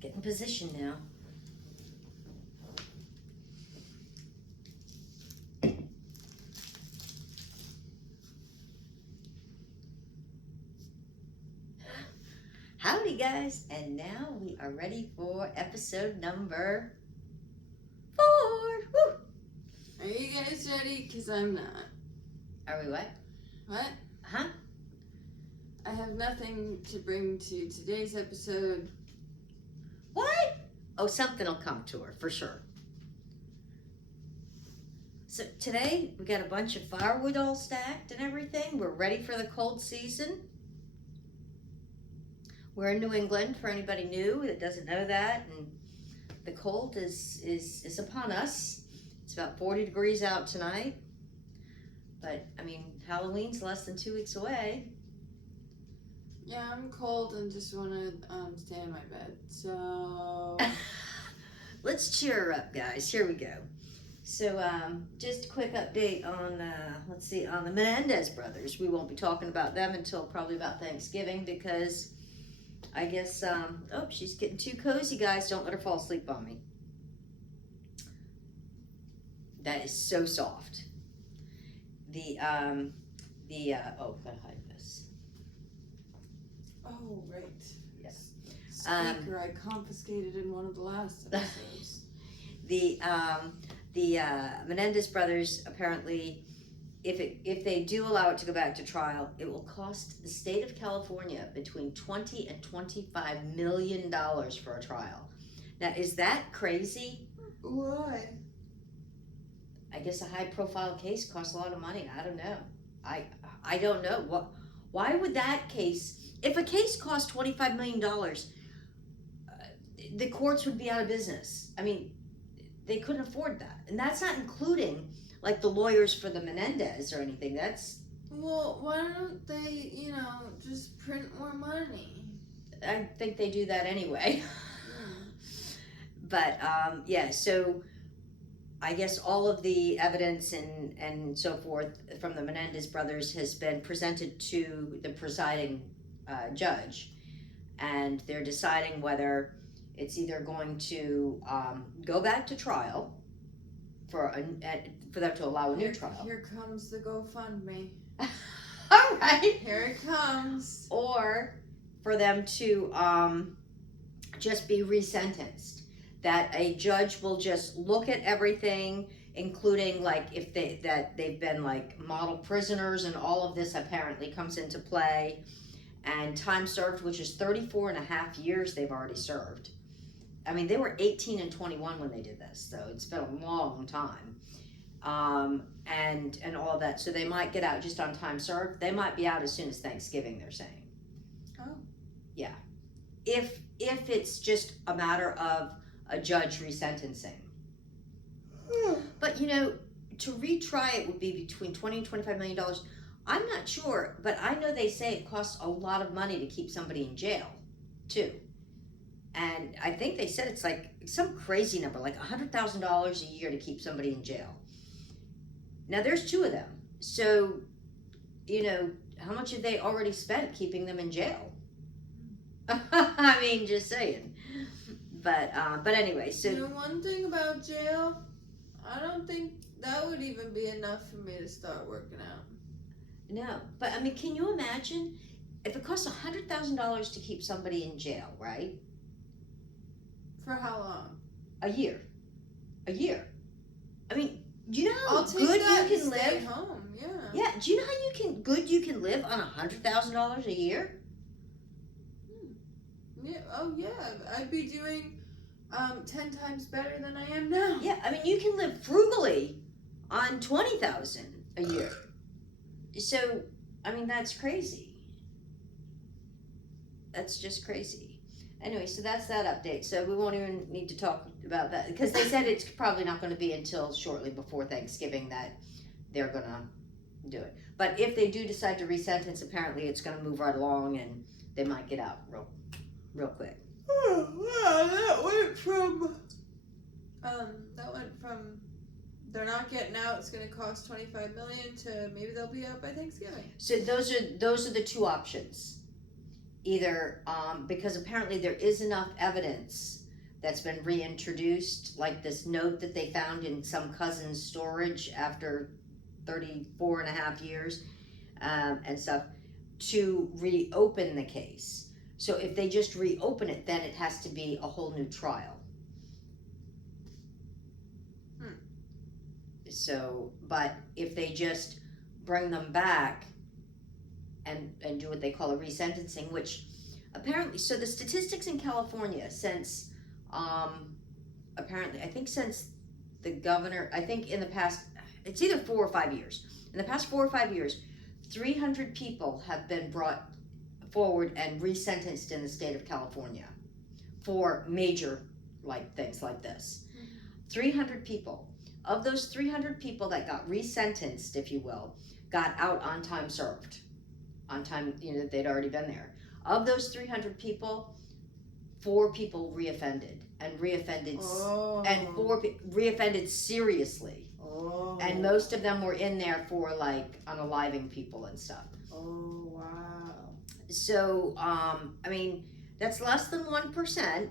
Get in position now. Howdy guys, and now we are ready for episode number 4. Woo! Are you guys ready? Because I'm not. Are we what? What? Huh? I have nothing to bring to today's episode. What? Oh, something will come to her, for sure. So today, we got a bunch of firewood all stacked and everything. We're ready for the cold season. We're in New England, for anybody new that doesn't know that. And the cold is upon us. It's about 40 degrees out tonight. But, I mean, Halloween's less than 2 weeks away. Yeah, I'm cold and just want to stay in my bed. So Let's cheer her up, guys. Here we go. So, just a quick update on, on the Menendez brothers. We won't be talking about them until probably about Thanksgiving because I guess, oh, she's getting too cozy, guys. Don't let her fall asleep on me. That is so soft. Oh, gotta hide this. Oh, right. Yes. Speaker I confiscated in one of the last episodes. The Menendez brothers apparently, if they do allow it to go back to trial, it will cost the state of California between $20 and $25 million for a trial. Now, is that crazy? Why? I guess a high-profile case costs a lot of money. I don't know. I don't know. Why would that case? If a case cost $25 million, the courts would be out of business. I mean, they couldn't afford that, and that's not including like the lawyers for the Menendez or anything. That's Well, why don't they, just print more money? I think they do that anyway. But yeah, so I guess all of the evidence and so forth from the Menendez brothers has been presented to the presiding judge, and they're deciding whether it's either going to go back to trial for them to allow a new trial. Here comes the GoFundMe. All right. Here it comes. Or for them to just be resentenced. That a judge will just look at everything, including like if they've been like model prisoners, and all of this apparently comes into play, and time served, which is 34 and a half years they've already served. I mean, they were 18 and 21 when they did this, so it's been a long time. And all of that. So they might get out just on time served. They might be out as soon as Thanksgiving, they're saying. Oh. Yeah. If it's just a matter of a judge resentencing. But, to retry it would be between $20 and $25 million. I'm not sure, but I know they say it costs a lot of money to keep somebody in jail, too. And I think they said it's like some crazy number, like $100,000 a year to keep somebody in jail. Now, there's 2 of them. So, how much have they already spent keeping them in jail? I mean, just saying. But anyway, so... one thing about jail, I don't think that would even be enough for me to start working out. No, but I mean, can you imagine if it costs $100,000 to keep somebody in jail, right? For how long? A year. I mean, do you know how I'll take good that you can and stay live? home, yeah. Yeah, do you know how good you can live on $100,000 a year? Yeah. Oh, yeah. I'd be doing 10 times better than I am now. Yeah, I mean, you can live frugally on $20,000 a year. So, I mean, that's crazy. That's just crazy. Anyway, so that's that update. So we won't even need to talk about that because they said it's probably not going to be until shortly before Thanksgiving that they're going to do it. But if they do decide to resentence, apparently it's going to move right along and they might get out real quick. Oh, wow, that went from they're not getting out, it's going to cost $25 million to maybe they'll be out by Thanksgiving. So those are the 2 options. either because apparently there is enough evidence that's been reintroduced, like this note that they found in some cousin's storage after 34 and a half years and stuff, to reopen the case. So if they just reopen it, then it has to be a whole new trial. So, but if they just bring them back and do what they call a resentencing, which apparently, so the statistics in California since, apparently, I think since the governor, I think in the past, it's either 4 or 5 years. In the past 4 or 5 years, 300 people have been brought forward and resentenced in the state of California for major things like this. 300 people. Of those 300 people that got resentenced, if you will, got out on time served. On time, that they'd already been there. Of those 300 people, 4 people reoffended and reoffended, and 4 reoffended seriously. And most of them were in there for unaliving people and stuff. Oh, wow. So, I mean, that's less than 1%.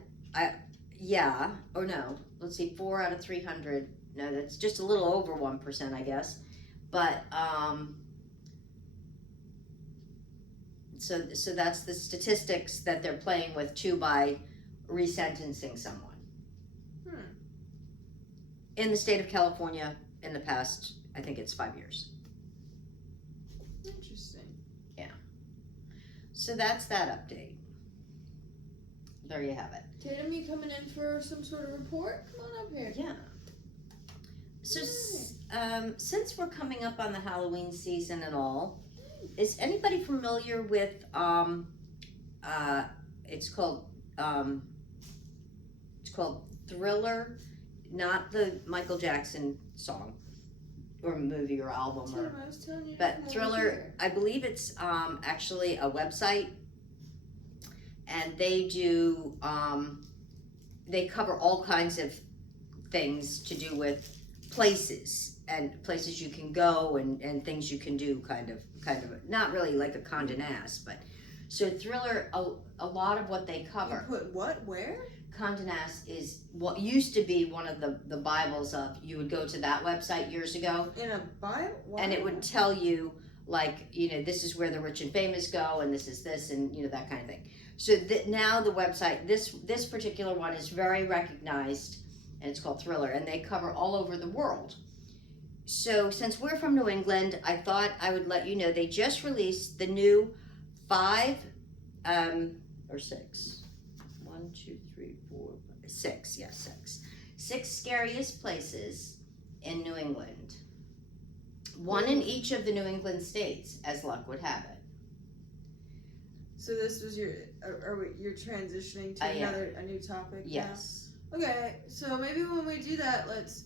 No, let's see, 4 out of 300. No, that's just a little over 1%, I guess. But, so that's the statistics that they're playing with too by resentencing someone. In the state of California in the past, I think it's 5 years. Interesting. Yeah. So that's that update. There you have it. Tatum, you coming in for some sort of report? Come on up here. Yeah. So, since we're coming up on the Halloween season and all, is anybody familiar with it's called Thriller, not the Michael Jackson song or movie or album, I was telling you, but Thriller. I believe it's actually a website, and they do they cover all kinds of things to do with places and places you can go and things you can do, kind of not really like a Condé Nast, but so Thriller, a lot of what they cover. You put what? Where? Condé Nast is what used to be one of the Bibles of, you would go to that website years ago. In a Bible? Wow. And it would tell you, this is where the rich and famous go, and this is this, and that kind of thing. So now the website, this particular one is very recognized, and it's called Thriller, and they cover all over the world. So since we're from New England, I thought I would let you know they just released the new 5 or 6. 1, 2, 3, 4, 5, 6. Yes, 6. 6 scariest places in New England. 1 in each of the New England states, as luck would have it. So this was you're transitioning to a new topic. Yes. Now? Okay, so maybe when we do that, let's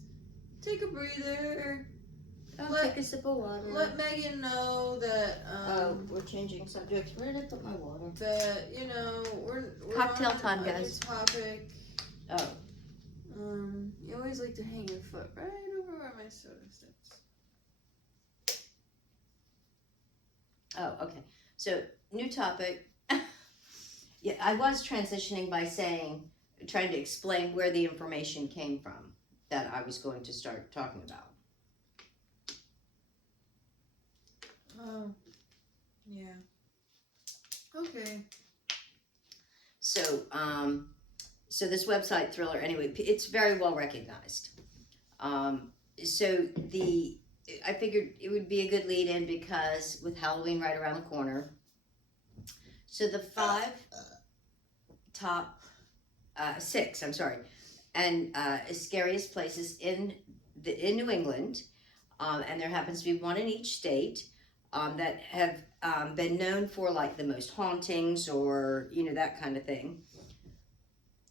take a breather. Take a sip of water. Let Megan know that. We're changing subjects. Where did I put my water? That we're cocktail on time, a guys. new topic. Oh. You always like to hang your foot right over where my soda sits. Oh, okay. So, new topic. Yeah, I was transitioning by trying to explain where the information came from that I was going to start talking about. Oh, yeah. Okay. So, so this website Thriller, anyway, it's very well recognized. So I figured it would be a good lead in because with Halloween right around the corner. So the 5 top, 6, I'm sorry, and scariest places in New England, and there happens to be 1 in each state that have been known for the most hauntings or that kind of thing.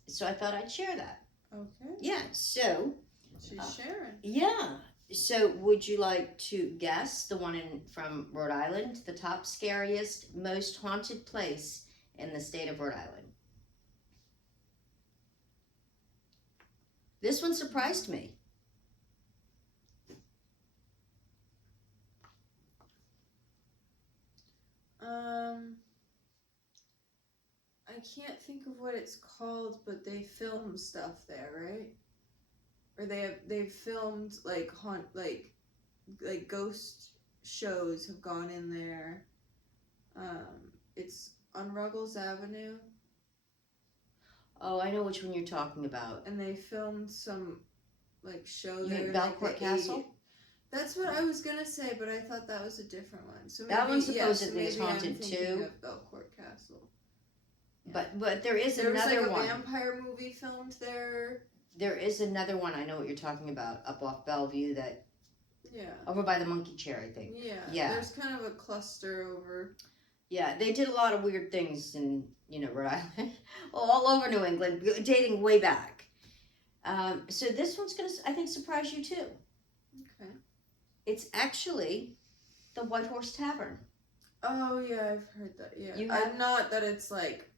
So I thought I'd share that. Okay. Yeah. So. She's sharing. Yeah. So, would you like to guess the one from Rhode Island, the top scariest, most haunted place in the state of Rhode Island? This one surprised me. can't think of what it's called, but they film stuff there, right? Or they've filmed like ghost shows have gone in there. It's on Ruggles Avenue. Oh, I know which one you're talking about. And they filmed some like show You there. mean Belcourt Castle? That's what I was gonna say, but I thought that was a different one. So maybe, That one supposedly is maybe haunted I'm thinking too. of Belcourt Castle. Yeah. But there is there another was like a one. vampire movie filmed there. There is another one. I know what you're talking about up off Bellevue. That over by the Monkey Chair, I think. Yeah. There's kind of a cluster over. Yeah, they did a lot of weird things in Rhode Island, all over New England, dating way back. So this one's gonna, I think, surprise you too. Okay. It's actually the White Horse Tavern. Oh yeah, I've heard that. Yeah, You have? Not that it's like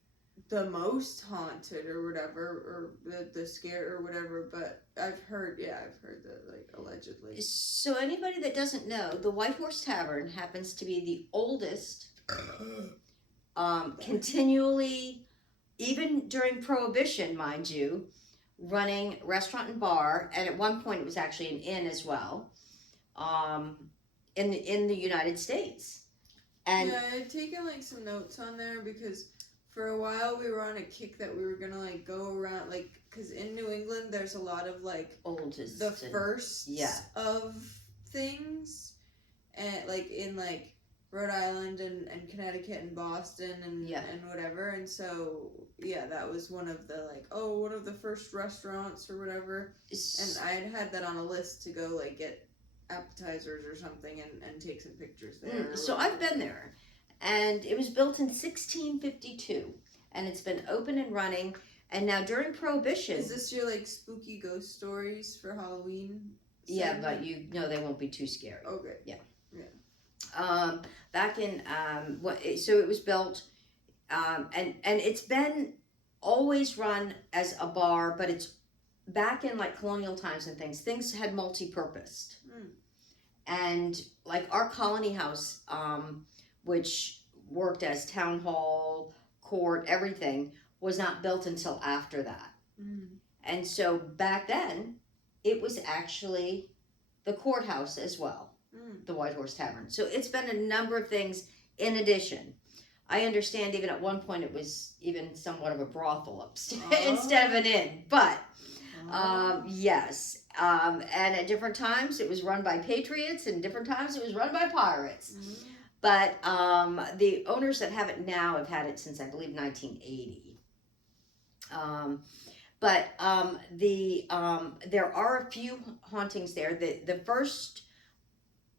the most haunted or whatever, or the scare or whatever, but I've heard that, like, allegedly. So anybody that doesn't know, the White Horse Tavern happens to be the oldest, continually, even during Prohibition, mind you, running restaurant and bar, and at one point it was actually an inn as well, in the United States. And yeah, I had taken like some notes on there because for a while we were on a kick that we were gonna like go around, like, because in New England there's a lot of like oldest the firsts yeah. of things, and like in like Rhode Island and Connecticut and Boston and whatever, and so yeah, that was one of the like, one of the first restaurants or whatever, and I had that on a list to go like get appetizers or something and take some pictures there. So I've been there, and it was built in 1652, and it's been open and running, and now during Prohibition. Is this your like spooky ghost stories for Halloween segment? Yeah, but they won't be too scary. Okay. Yeah. Back in so it was built, and it's been always run as a bar, but it's back in like colonial times and things had multi-purposed. And like our colony house, which worked as town hall, court, everything, was not built until after that. And so back then it was actually the courthouse as well, the White Horse Tavern. So it's been a number of things in addition. I understand even at one point it was even somewhat of a brothel upstairs instead of an inn. But yes. And at different times it was run by patriots, and different times it was run by pirates. But the owners that have it now have had it since, I believe, 1980. There are a few hauntings there. The first,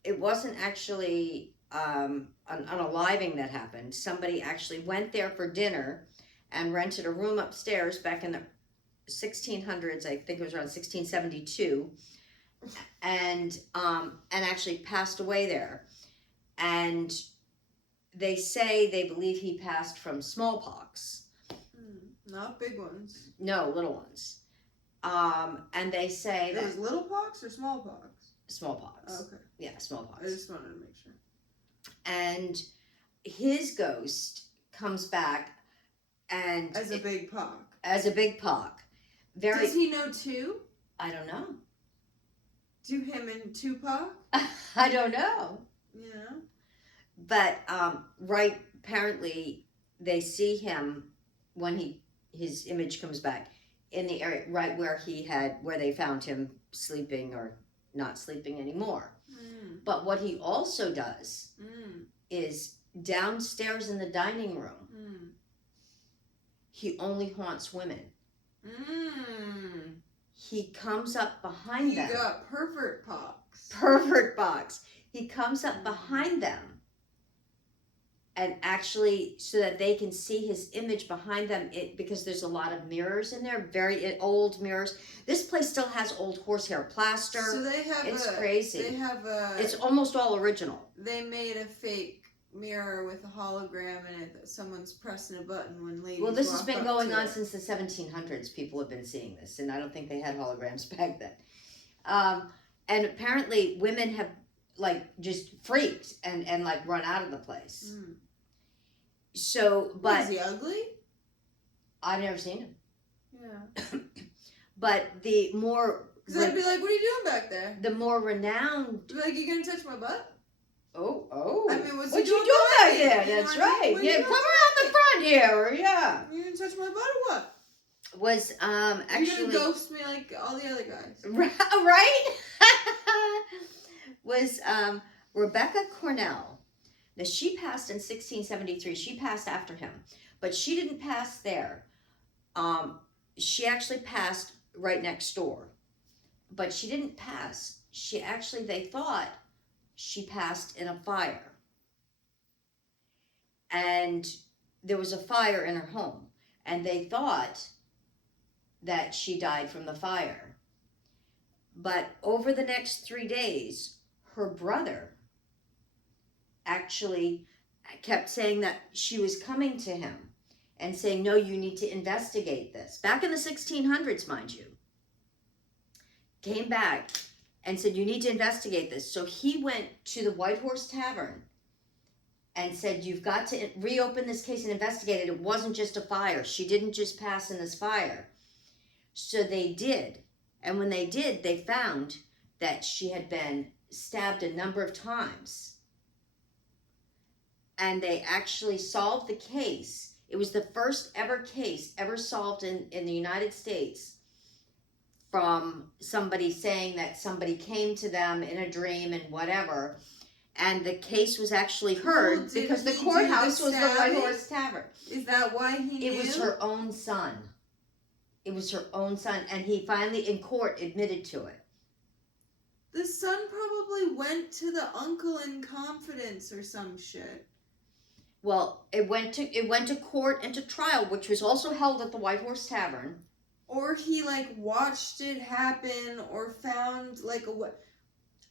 it wasn't actually an unaliving that happened. Somebody actually went there for dinner and rented a room upstairs back in the 1600s. I think it was around 1672, and actually passed away there. And they believe he passed from smallpox. Not big ones. No, little ones. And they say that was little pox or smallpox? Smallpox. Oh, okay. Yeah, smallpox. I just wanted to make sure. And his ghost comes back, and as a big pock. As a big pock. Does he know too? I don't know. Do him and Tupac? I don't know. Yeah. But apparently they see him when his image comes back in the area right where they found him sleeping or not sleeping anymore. But what he also does is downstairs in the dining room, he only haunts women. He comes up behind them. You got pervert pox. Pervert pox. He comes up behind them, and actually, so that they can see his image behind them, because there's a lot of mirrors in there, very old mirrors. This place still has old horsehair plaster. So they have crazy. They have it's almost all original. They made a fake mirror with a hologram in it that someone's pressing a button when ladies. Well, this has been going on since the 1700s. People have been seeing this, and I don't think they had holograms back then. And apparently, women have like just freaked and like run out of the place. So, but is he ugly? I've never seen him. Yeah. But the more... Because I'd be like, what are you doing back there? The more renowned... Be like, you gonna touch my butt? Oh. I mean, what's what you you doing back there? That's right. Yeah, come around the front here. Yeah. You gonna touch my butt or what? Was, actually... You're gonna ghost me like all the other guys. Right? Was, Rebecca Cornell. Now, she passed in 1673. She passed after him. But she didn't pass there. She actually passed right next door. But she didn't pass. She actually, they thought she passed in a fire. And there was a fire in her home. And they thought that she died from the fire. But over the next 3 days, her brother actually kept saying that she was coming to him and saying, no, you need to investigate this. Back in the 1600s, mind you. Came back and said, you need to investigate this. So he went to the White Horse Tavern and said, you've got to reopen this case and investigate it. It wasn't just a fire. She didn't just pass in this fire. So they did. And when they did, they found that she had been stabbed a number of times. And they actually solved the case. It was the first ever case ever solved in the United States from somebody saying that somebody came to them in a dream and whatever. And the case was actually heard because the courthouse was the White Horse Tavern. Is that why he knew? It was her own son. It was her own son. And he finally, in court, admitted to it. The son probably went to the uncle in confidence or some shit. Well, it went to court and to trial, which was also held at the White Horse Tavern. Or he, like, watched it happen or found, like,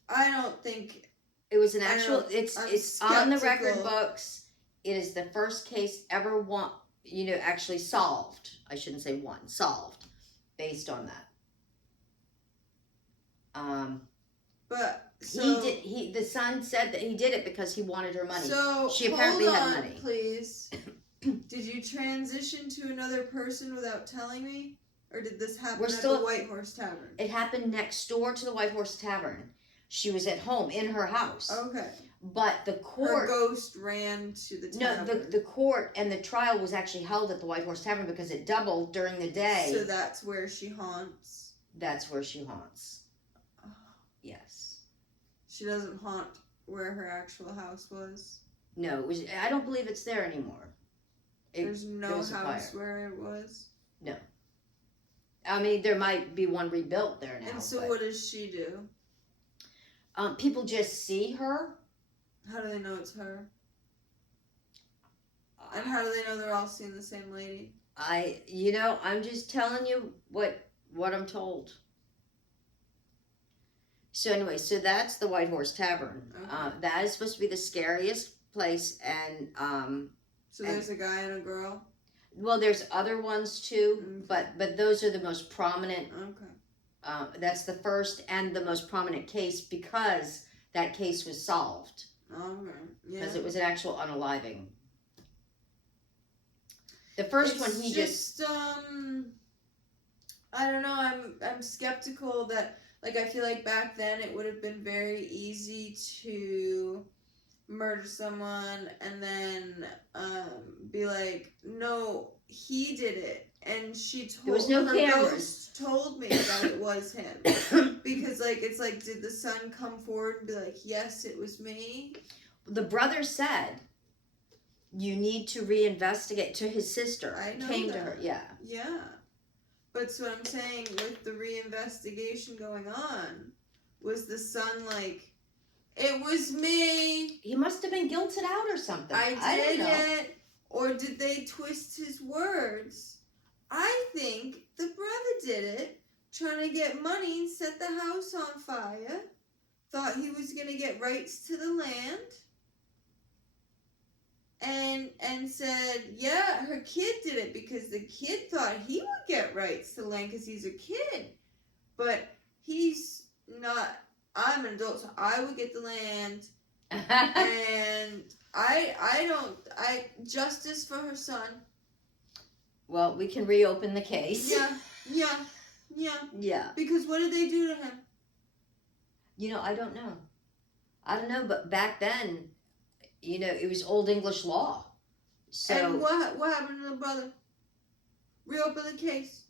I don't think... It was an actual... It's on the record books. It is the first case ever actually solved. I shouldn't say won. Solved. Based on that. But... So, the son said that he did it because he wanted her money. So, she apparently had money. Please. Did you transition to another person without telling me? Or did this happen at the White Horse Tavern? It happened next door to the White Horse Tavern. She was at home in her house. Okay. But the court... Her ghost ran to the tavern. No, the court and the trial was actually held at the White Horse Tavern because it doubled during the day. So that's where she haunts? That's where she haunts. Oh. Yes. She doesn't haunt where her actual house was? No, I don't believe it's there anymore. There's no house where it was? No. I mean, there might be one rebuilt there now. And so what does she do? People just see her. How do they know it's her? And how do they know they're all seeing the same lady? I'm just telling you what I'm told. So anyway, that's the White Horse Tavern. Okay. That is supposed to be the scariest place, and so there's a guy and a girl. Well, there's other ones too, but those are the most prominent. Okay. That's the first and the most prominent case because that case was solved. Okay. Yeah. Because it was an actual unaliving. The first one he just I don't know. I'm skeptical that. Like, I feel like back then it would have been very easy to murder someone and then be like, no, he did it. And there was no cameras. Ghost told me that it was him. Because, like, it's like, did the son come forward and be like, yes, it was me? The brother said, you need to reinvestigate to his sister. I know came that. To her, yeah. Yeah. But so what I'm saying, with the reinvestigation going on, was the son like, it was me? He must have been guilted out or something. I did it. Or did they twist his words? I think the brother did it, trying to get money and set the house on fire. Thought he was going to get rights to the land. And said, yeah, her kid did it because the kid thought he would get rights to land because he's a kid. But he's not, I'm an adult, so I would get the land. And justice for her son. Well, we can reopen the case. Yeah. Because what did they do to him? I don't know. But back then, it was Old English law. So. And what happened to the brother? Reopen the case.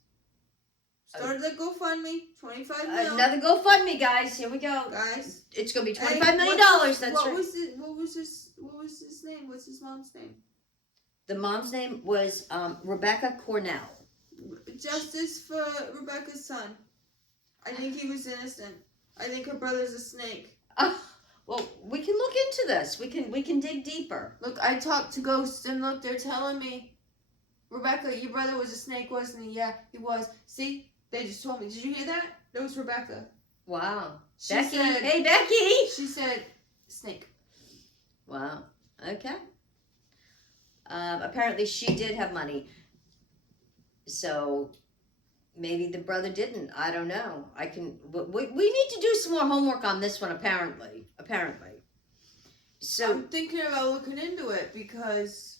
Started the GoFundMe, $25 million. Another GoFundMe, guys. Here we go. Guys, it's gonna be $25 million. That's right. What was his name? What's his mom's name? The mom's name was Rebecca Cornell. Justice for Rebecca's son. I think he was innocent. I think her brother's a snake. Well, we can look into this. We can dig deeper. Look, I talked to ghosts, and look, they're telling me, Rebecca, your brother was a snake, wasn't he? Yeah, he was. See? They just told me. Did you hear that? That was Rebecca. Wow. Becky. Hey, Becky. She said, snake. Wow. Okay. Apparently she did have money. So maybe the brother didn't. I don't know. We need to do some more homework on this one, apparently. So I'm thinking about looking into it because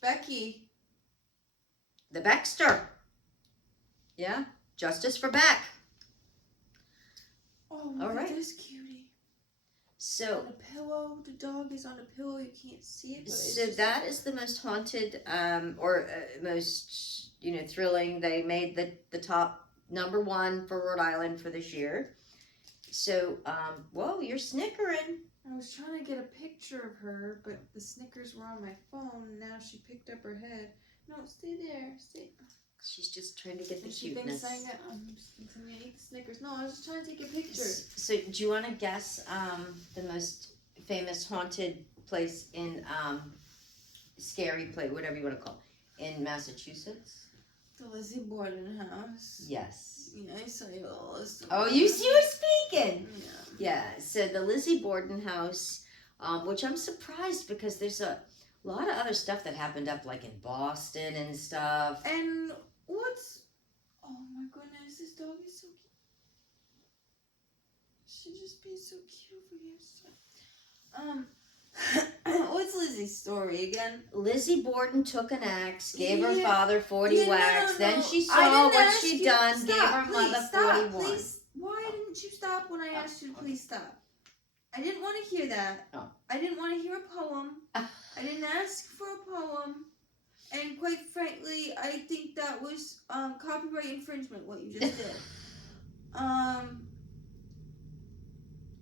Becky. The Baxter. Yeah. Justice for Beck. Oh, look at this cutie. So on a pillow. The dog is on a pillow. You can't see it. But so that is the most haunted, most thrilling. They made the top #1 for Rhode Island for this year. So whoa, you're snickering. I was trying to get a picture of her, but the Snickers were on my phone. Now she picked up her head. No, stay there. Stay. She's just trying to get the she cuteness. Thinks I'm just going to eat Snickers. No, I was just trying to take a picture. So do you want to guess the most famous haunted place in scary place, whatever you want to call it, in Massachusetts? The Lizzie Borden house. Yes. Yeah, I saw you all this. Oh, you were speaking. Yeah. So the Lizzie Borden house, which I'm surprised because there's a lot of other stuff that happened up like in Boston and stuff. And oh my goodness, this dog is so cute. She just being so cute for you. What's Lizzie's story again? Lizzie Borden took an axe, gave her father 40 whacks, no. Then she saw what she'd done, gave her mother 41. Please. Why didn't you stop when I asked you to please stop? I didn't want to hear that. Oh. I didn't want to hear a poem. I didn't ask for a poem. And quite frankly, I think that was copyright infringement, what you just did. I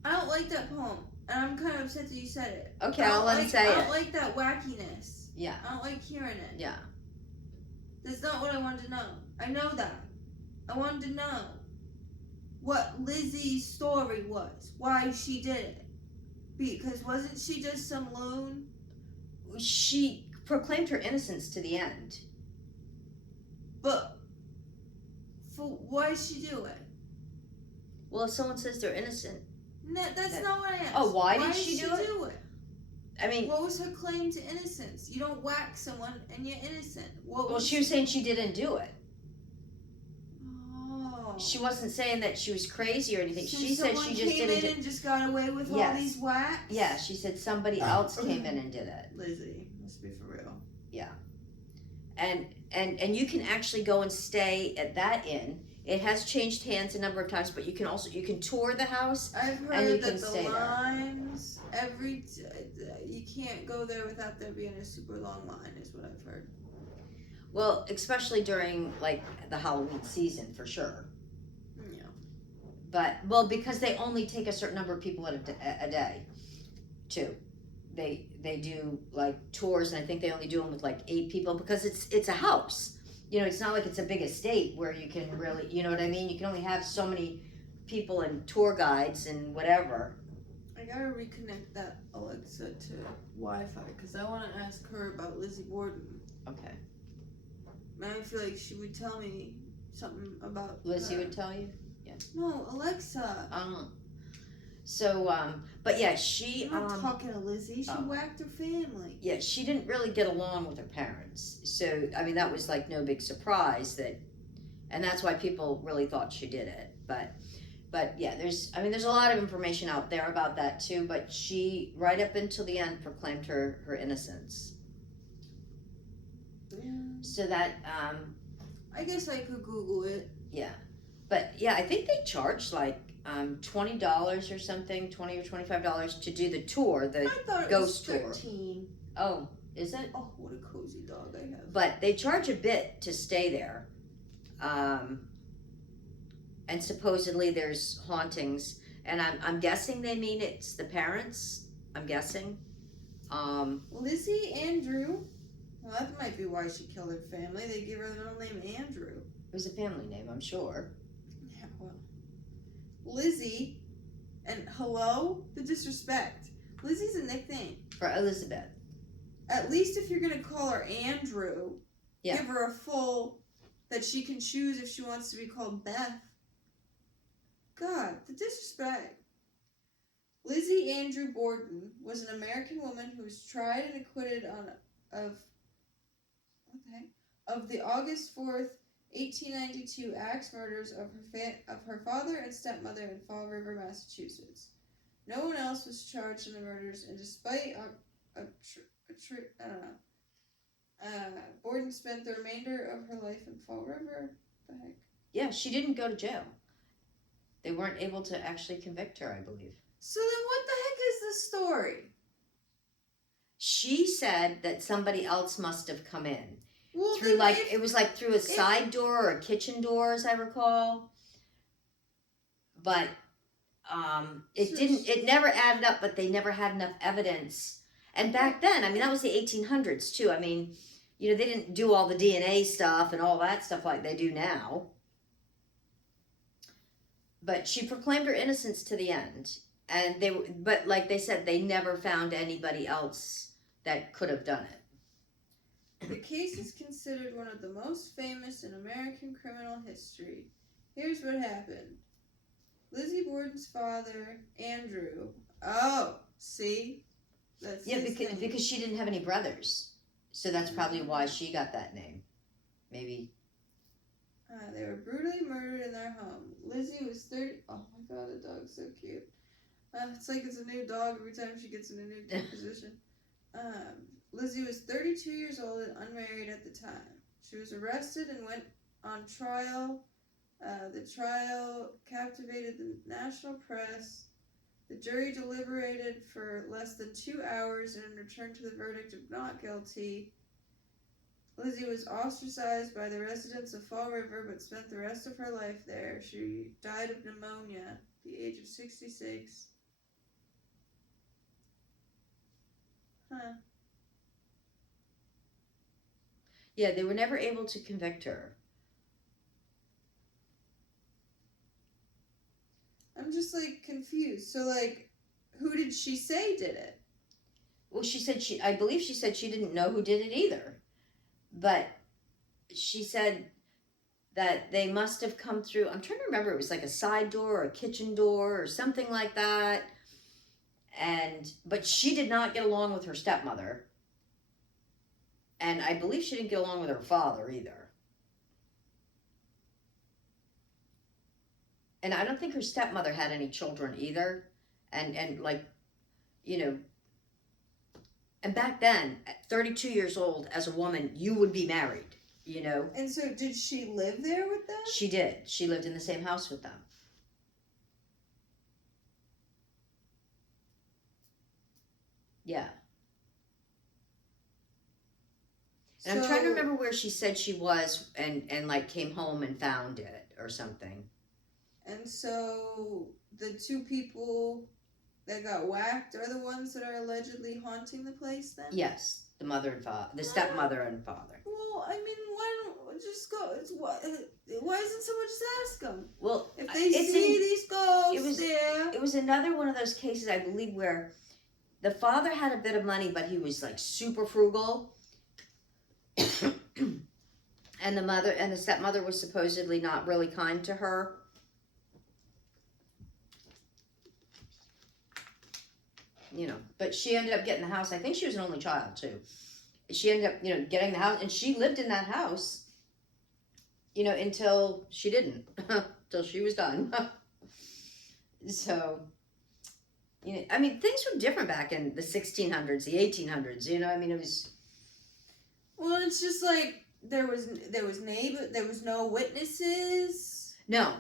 don't like that poem. And I'm kind of upset that you said it. Okay, I'll let him say it. I don't like that wackiness. Yeah. I don't like hearing it. Yeah. That's not what I wanted to know. I know that. I wanted to know what Lizzie's story was. Why she did it. Because wasn't she just some loon? She proclaimed her innocence to the end. But why did she do it? Well, if someone says they're innocent. No, that's not what I asked. Oh, why did she do it? I mean, what was her claim to innocence? You don't whack someone and you're innocent. She was saying she didn't do it. Oh. She wasn't saying that she was crazy or anything. She said she just came in and just got away with all these whacks. Yeah, she said somebody else came in and did it. Lizzie, must be for real. Yeah, and you can actually go and stay at that inn. It has changed hands a number of times, but you can tour the house. I've heard that the lines you can't go there without there being a super long line, is what I've heard. Well, especially during like the Halloween season, for sure. Yeah. But because they only take a certain number of people at a day, too. They do like tours, and I think they only do them with like 8 people because it's a house. It's not like it's a big estate where you can really, you know what I mean? You can only have so many people and tour guides and whatever. I gotta reconnect that Alexa to Wi-Fi because I want to ask her about Lizzie Borden. Okay. And I feel like she would tell me something about Lizzie would tell you? Yeah. No, Alexa. So, but yeah, she... I'm not talking to Lizzie. She whacked her family. Yeah, she didn't really get along with her parents. So, I mean, that was like no big surprise and that's why people really thought she did it. But yeah, there's a lot of information out there about that too, but she, right up until the end, proclaimed her innocence. So that, I guess I could Google it. yeah. But yeah, I think they charge like $20 or something, $20 or $25 to do the tour, the I thought it ghost was tour. 13. Oh, is it? Oh, what a cozy dog I have. But they charge a bit to stay there. And supposedly there's hauntings. And I'm guessing they mean it's the parents. I'm guessing. Lizzie Andrew. Well, that might be why she killed her family. They gave her the middle name Andrew. It was a family name, I'm sure. Yeah, well. Lizzie, and hello? The disrespect. Lizzie's a nickname. For Elizabeth. At least if you're going to call her Andrew, yeah. give her a full that she can choose if she wants to be called Beth. God, the disrespect. Lizzie Andrew Borden was an American woman who was tried and acquitted of the August 4th, 1892 axe murders of her father and stepmother in Fall River, Massachusetts. No one else was charged in the murders, and despite Borden spent the remainder of her life in Fall River. What the heck? Yeah, she didn't go to jail. They weren't able to actually convict her, I believe. So then what the heck is this story? She said that somebody else must have come in. Well, through it was like through a side door or a kitchen door, as I recall. But it never added up, but they never had enough evidence. And back then, I mean, that was the 1800s too. I mean, you know, they didn't do all the DNA stuff and all that stuff like they do now. But she proclaimed her innocence to the end. And but like they said, they never found anybody else that could have done it. The case is considered one of the most famous in American criminal history. Here's what happened. Lizzie Borden's father, Andrew. Oh, see? That's because she didn't have any brothers. So that's probably why she got that name. Maybe. They were brutally murdered in their home. Lizzie was 30. Oh my god, the dog's so cute. It's like it's a new dog every time she gets in a new position. Lizzie was 32 years old and unmarried at the time. She was arrested and went on trial. The trial captivated the national press. The jury deliberated for less than 2 hours and returned to the verdict of not guilty. Lizzie was ostracized by the residents of Fall River, but spent the rest of her life there. She died of pneumonia at the age of 66. Huh. Yeah, they were never able to convict her. I'm just like confused. So like, who did she say did it? Well, I believe she said she didn't know who did it either. But she said that they must have come through, I'm trying to remember, it was like a side door or a kitchen door or something like that. But she did not get along with her stepmother. And I believe she didn't get along with her father either. And I don't think her stepmother had any children either. And like, you know, and back then, at 32 years old, as a woman, you would be married, you know. And so did she live there with them? She did. She lived in the same house with them. Yeah. And I'm trying to remember where she said she was and like came home and found it or something. And so the two people that got whacked are the ones that are allegedly haunting the place then? Yes. The mother and father, the stepmother and father. Well, I mean, why don't just go? Why isn't someone just ask them? Well, if they see these ghosts it was another one of those cases, I believe, where the father had a bit of money, but he was like super frugal. And the stepmother was supposedly not really kind to her. You know, but she ended up getting the house. I think she was an only child too. She ended up, you know, getting the house, and she lived in that house, you know, until she didn't, till she was done. So, you know, I mean, things were different back in the 1600s, the 1800s. You know, I mean, it was. Well, it's just like there was no witnesses. No.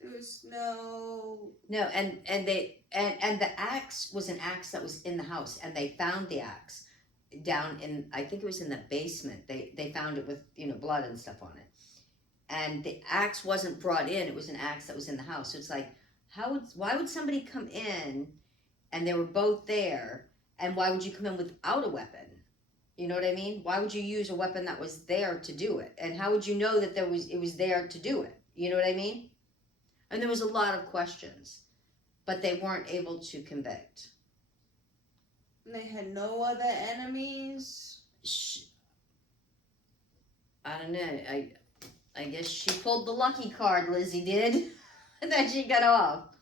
There was no. No, and the axe was an axe that was in the house, and they found the axe down in, I think it was in the basement. They found it with, blood and stuff on it. And the axe wasn't brought in, it was an axe that was in the house. So it's like, why would somebody come in and they were both there, and why would you come in without a weapon? You know what I mean? Why would you use a weapon that was there to do it? And how would you know that it was there to do it? You know what I mean? And there was a lot of questions, but they weren't able to convict. And they had no other enemies. I don't know. I guess she pulled the lucky card, Lizzie did, and then she got off.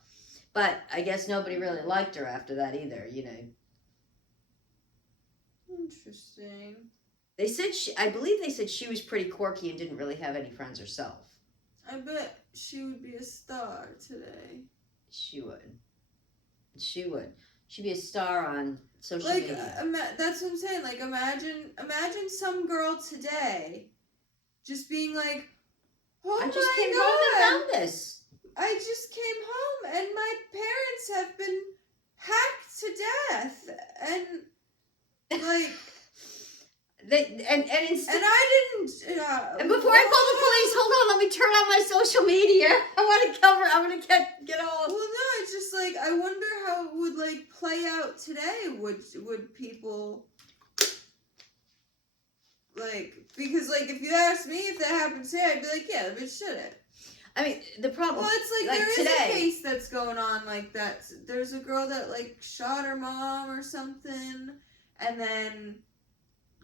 But I guess nobody really liked her after that either, Interesting. They said I believe they said she was pretty quirky and didn't really have any friends herself. I bet she would be a star today. She would. She'd be a star on social media. That's what I'm saying. Like, imagine some girl today just being like, "Oh I just my came God, home and found this. I just came home and my parents have been hacked to death, and like." And I didn't. And before I call the police, hold on, let me turn on my social media. I'm gonna get all. Well, no, it's just like I wonder how it would like play out today. Would people like, because like if you asked me if that happened today, I'd be like, yeah, the bitch should it. I mean, the problem. Well, it's like there today, is a case that's going on like that. There's a girl that like shot her mom or something, and then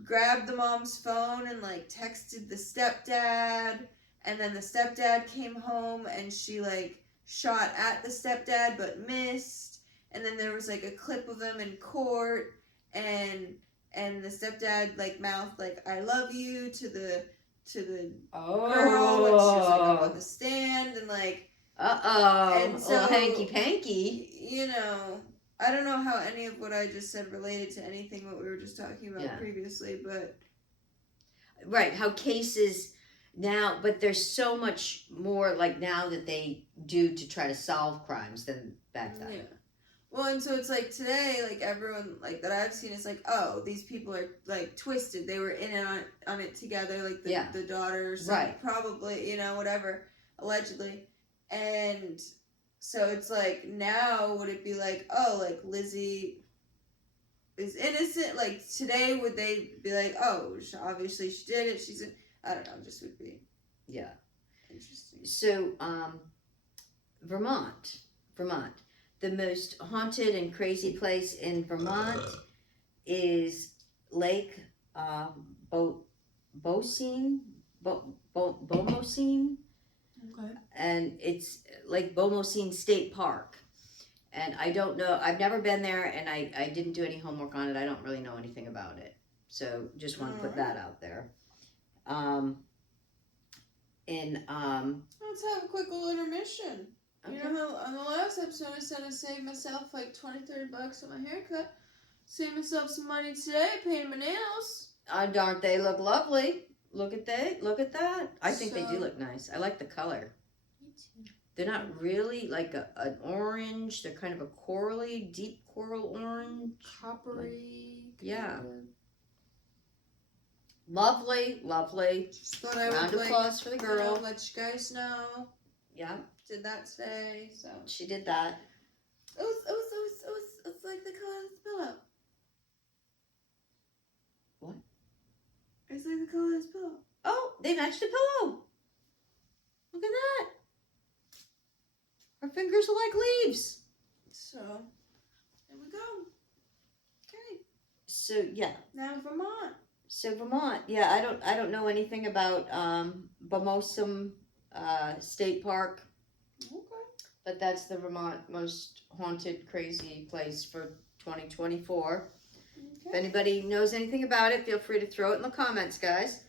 grabbed the mom's phone and like texted the stepdad, and then the stepdad came home and she like shot at the stepdad but missed, and then there was like a clip of them in court, and the stepdad like mouthed like "I love you" to the girl when she was like up on the stand, and like and so hanky panky. I don't know how any of what I just said related to anything what we were just talking about previously, but right, how cases now, but there's so much more like now that they do to try to solve crimes than back then. Yeah. Well, and so it's like today, like everyone like that I've seen is like, oh, these people are like twisted. They were in and on it together, like the daughters, right? Probably, whatever, allegedly, and. So it's like, now would it be like, oh, like Lizzie is innocent? Like today, would they be like, oh, obviously she did it. She's I don't know, just would be. Yeah. Interesting. So, Vermont, the most haunted and crazy place in Vermont is Lake Beaumosine. Okay. And it's Lake Beaumosine State Park. And I don't know, I've never been there, and I didn't do any homework on it. I don't really know anything about it. So just want to put that out there. Let's have a quick little intermission. Okay. You know how on the last episode I said I saved myself like $20-30 on my haircut. Saved myself some money today, painted my nails. Don't they look lovely? Look at that. I think they do look nice. I like the color. Me too. They're not really like an orange. They're kind of a corally, deep coral orange. Coppery. Yeah. Lovely. Just thought I Round would of applause for the girl. Let you guys know. Yeah. Did that today, so. She did that. It's like the color of this pillow. What? It's like the color of this pillow. Oh, they matched the pillow. Look at that. Her fingers are like leaves. So, there we go. Okay. So yeah. Now Vermont. So Vermont, yeah, I don't know anything about Beaumosine State Park. Okay. But that's the Vermont most haunted, crazy place for 2024. Okay. If anybody knows anything about it, feel free to throw it in the comments, guys.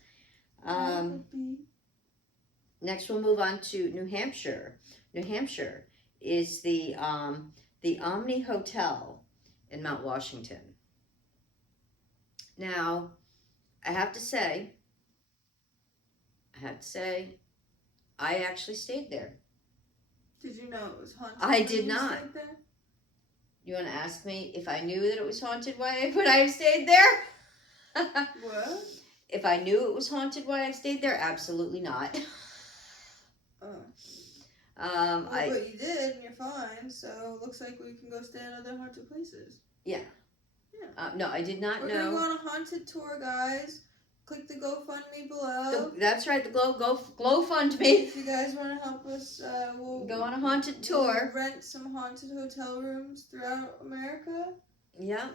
Next, we'll move on to New Hampshire. New Hampshire is the Omni Hotel in Mount Washington. Now, I have to say, I actually stayed there. Did you know it was haunted? I when did you not. stayed there? You want to ask me if I knew that it was haunted, why would I have stayed there? What? If I knew it was haunted, why I stayed there? Absolutely not. Oh. Well, but you did, and you're fine. So looks like we can go stay at other haunted places. Yeah. Yeah. No, I did not know. We're gonna go on a haunted tour, guys. Click the GoFundMe below. That's right. The Glow Fund me. If you guys want to help us, we'll go on a haunted tour. We'll rent some haunted hotel rooms throughout America. Yeah.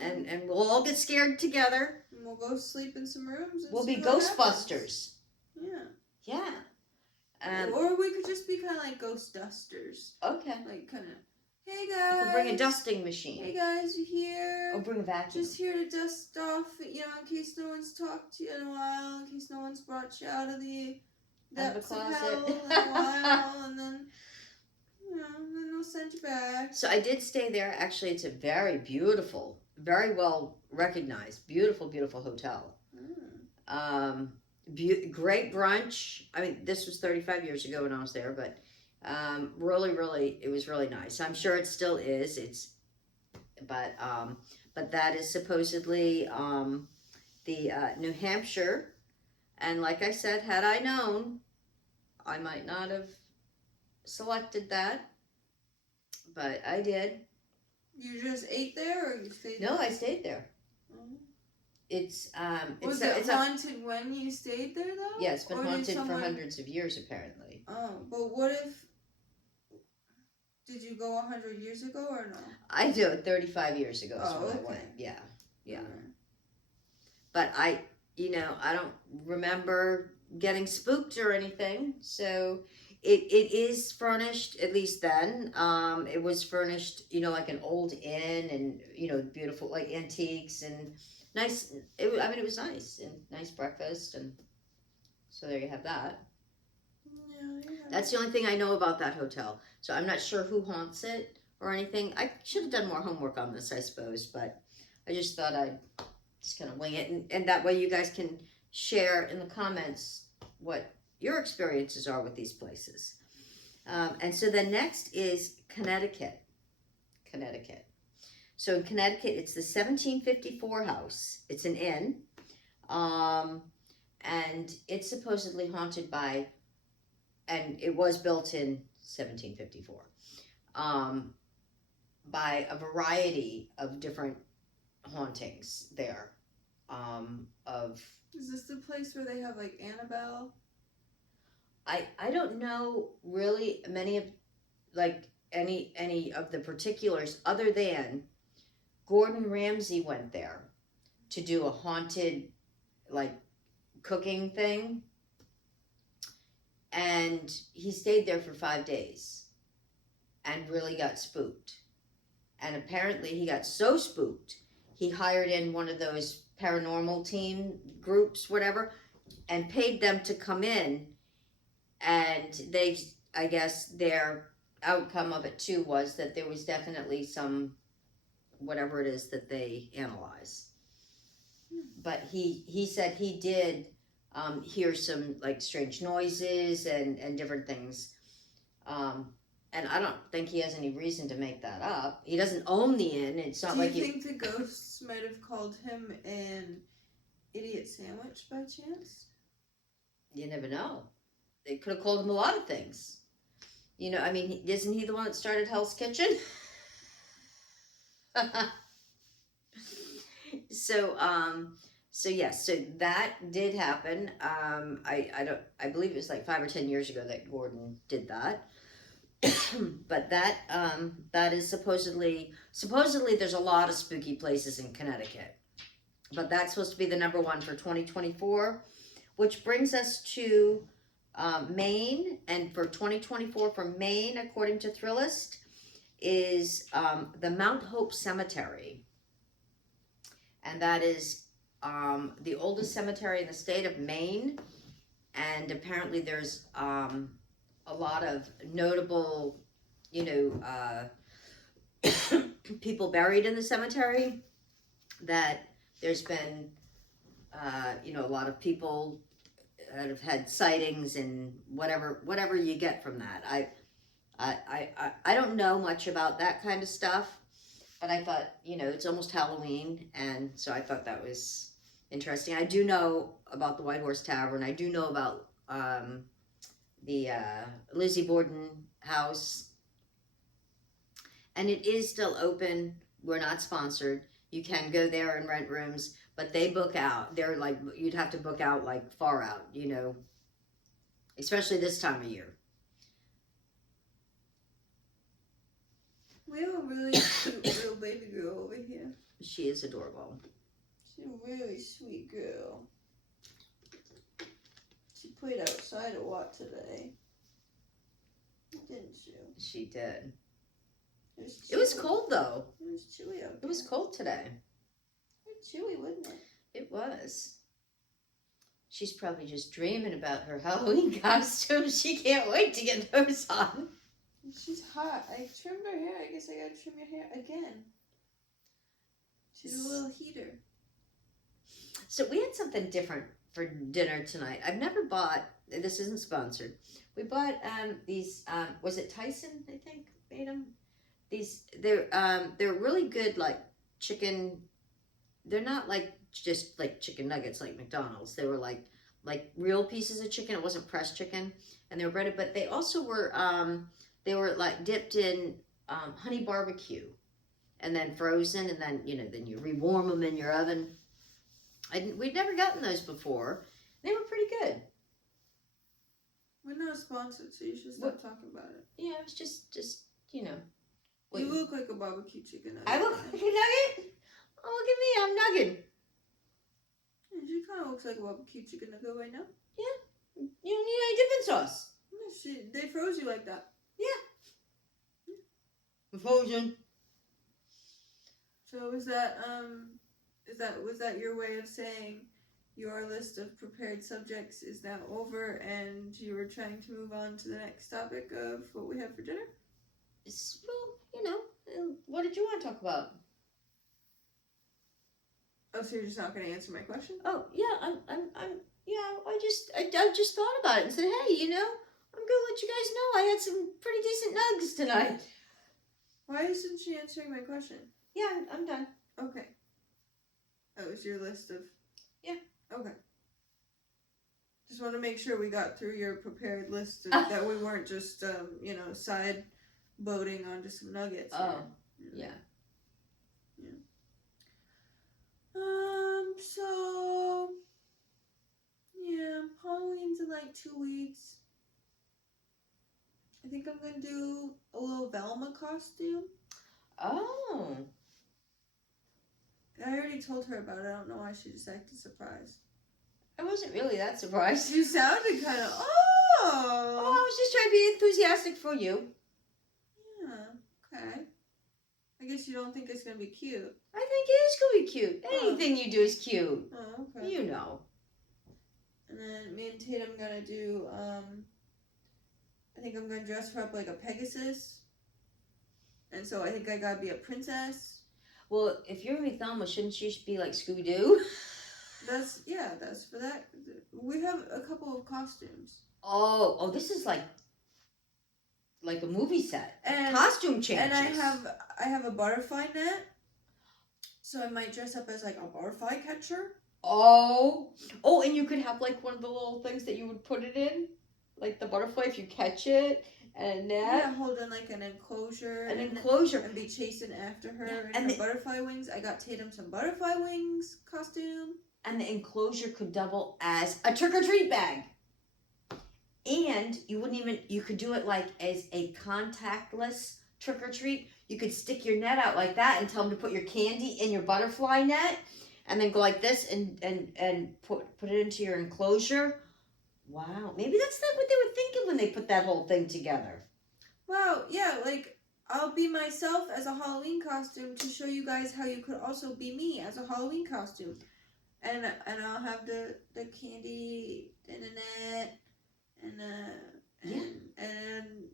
And we'll all get scared together. And we'll go sleep in some rooms. And we'll be Ghostbusters. Yeah. Or we could just be kind of like ghost dusters. Okay. Like kind of, hey guys. We'll bring a dusting machine. Hey guys, you here? Or bring a vacuum. Just here to dust off, in case no one's talked to you in a while, in case no one's brought you out of the depths of hell in a while, and then, then they'll send you back. So I did stay there. Actually, it's a very beautiful, very well recognized, beautiful, beautiful hotel. Great brunch. I mean, this was 35 years ago when I was there, but really, really, it was really nice. I'm sure it still is. But that is supposedly the New Hampshire, and like I said, had I known, I might not have selected that, but I did. You just ate there, or you stayed there? No, I stayed there. It's Was it haunted when you stayed there though? Yeah, it's been haunted for hundreds of years apparently. Oh, but what if? Did you go 100 years ago or no? I do. 35 years ago is when I went. Yeah. But I don't remember getting spooked or anything. So it is furnished, at least then. It was furnished, like an old inn, and beautiful like antiques and nice. It was nice and nice breakfast, and so there you have that. Yeah. That's the only thing I know about that hotel. So I'm not sure who haunts it or anything. I should have done more homework on this, I suppose, but I just thought I'd just kind of wing it, and that way you guys can share in the comments what your experiences are with these places. And so the next is Connecticut. So in Connecticut, it's the 1754 house. It's an inn. And it's supposedly haunted by, and it was built in 1754, by a variety of different hauntings there. Is this the place where they have like Annabelle? I don't know really many of any of the particulars, other than Gordon Ramsay went there to do a haunted cooking thing, and he stayed there for 5 days and really got spooked. And apparently he got so spooked he hired in one of those paranormal team groups, whatever, and paid them to come in, and I guess their outcome of it too was that there was definitely some whatever it is that they analyze. But he said he did hear some strange noises and different things, and I don't think he has any reason to make that up. He doesn't own the inn. It's not like Do you think the ghosts might have called him an idiot sandwich by chance? You never know. They could have called him a lot of things. Isn't he the one that started Hell's Kitchen? So yes, so that did happen. I believe it was 5 or 10 years ago that Gordon did that. But that is supposedly there's a lot of spooky places in Connecticut. But that's supposed to be the number one for 2024, which brings us to Maine. And for 2024 for Maine, according to Thrillist, is the Mount Hope Cemetery. And that is the oldest cemetery in the state of Maine. And apparently there's a lot of notable, people buried in the cemetery, that there's been a lot of people have had sightings and whatever you get from that. I don't know much about that kind of stuff, but I thought, it's almost Halloween, and so I thought that was interesting. I do know about the White Horse Tavern. I do know about the Lizzie Borden house, and it is still open. We're not sponsored. You can go there and rent rooms, but they book out. They're like, you'd have to book out like far out, especially this time of year. We have a really cute little baby girl over here. She is adorable. She's a really sweet girl. She played outside a lot today. Didn't she? She did. It It was cold though. It was chilly out there. It was cold today. Chilly, wasn't it? It was. She's probably just dreaming about her Halloween costume. She can't wait to get those on. She's hot. I trimmed her hair. I guess I gotta trim your hair again. She's a little heater. So we had something different for dinner tonight. I've never bought, this isn't sponsored. We bought these, was it Tyson, I think, made them? They're really good, like chicken. They're not like just like chicken nuggets like McDonald's. They were like real pieces of chicken. It wasn't pressed chicken, and they were breaded. But they also were like dipped in honey barbecue, and then frozen, and then then you rewarm them in your oven. We'd never gotten those before. They were pretty good. We're not sponsored, so you should stop talking about it. Yeah, it was just You look like a barbecue chicken nugget. I look like a nugget? Oh, look at me, I'm nugging. Yeah, she kind of looks like a barbecue chicken nugget right now. Yeah. You don't need any dipping sauce. Yeah, they froze you like that. Yeah. Frozen. So was that your way of saying your list of prepared subjects is now over and you were trying to move on to the next topic of what we have for dinner? Well, what did you want to talk about? Oh, so you're just not going to answer my question? Oh, yeah, I just thought about it and said, hey, I'm going to let you guys know I had some pretty decent nugs tonight. Why isn't she answering my question? Yeah, I'm done. Okay. That was your list of... Yeah. Okay. Just want to make sure we got through your prepared list and that we weren't just, side boating onto some nuggets. Oh, yeah. So, yeah, Halloween's in like 2 weeks. I think I'm gonna do a little Velma costume. Oh. I already told her about it. I don't know why she just acted surprised. I wasn't really that surprised. You sounded kind of, Oh, I was just trying to be enthusiastic for you. Yeah, okay. I guess you don't think it's gonna be cute. I think it is going to be cute. Anything you do is cute. Oh, okay. You know. And then me and Tatum gonna do, I think I'm gonna dress her up like a Pegasus. And so I think I gotta be a princess. Well, if you're going to be Thelma, shouldn't you be like Scooby-Doo? That's for that. We have a couple of costumes. Oh, this is like a movie set. And costume changes. And I have a butterfly net. So I might dress up as like a butterfly catcher. Oh, and you could have like one of the little things that you would put it in, like the butterfly if you catch it, and a net. Yeah, holding like an enclosure. And be chasing after her. And her butterfly wings. I got Tatum some butterfly wings costume. And the enclosure could double as a trick-or-treat bag. And you could do it like as a contactless trick-or-treat. You could stick your net out like that and tell them to put your candy in your butterfly net and then go like this and put it into your enclosure. Wow. Maybe that's not what they were thinking when they put that whole thing together. Wow, yeah, like I'll be myself as a Halloween costume to show you guys how you could also be me as a Halloween costume. And I'll have the candy in a net and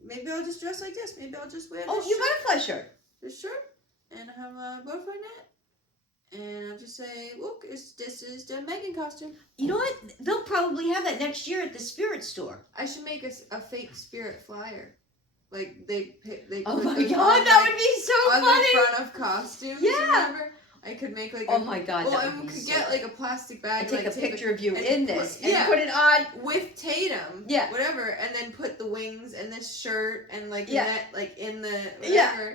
maybe I'll just dress like this. Maybe I'll just wear this your butterfly shirt. This shirt and have a butterfly net And I'll just say, look, this is the Megan costume. You know what? They'll probably have that next year at the spirit store. I should make a fake spirit flyer. Like, they Oh put my them god, on, that like, would be so on funny! the front of costumes. Yeah. Remember? I could make like oh my god, well, that and would we be could so get like a plastic bag. and take like, a picture of you and in put- this yeah. and put it on. with Tatum. Yeah. Whatever, and then put the wings and this shirt and like Yeah. net like in the whatever. Yeah.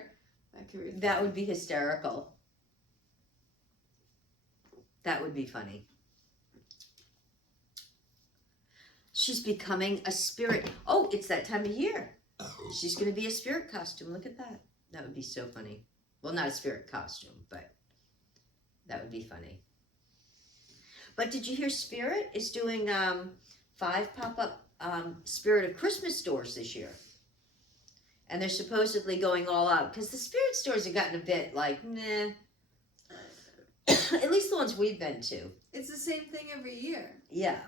That could be. That would be hysterical. That would be funny. She's becoming a spirit. Oh, it's that time of year. She's going to be a spirit costume. Look at that. That would be so funny. Well, not a spirit costume, but that would be funny. But did you hear Spirit is doing 5 pop-up Spirit of Christmas stores this year? And they're supposedly going all out because the spirit stores have gotten a bit like, nah. At least the ones we've been to. It's the same thing every year. Yeah.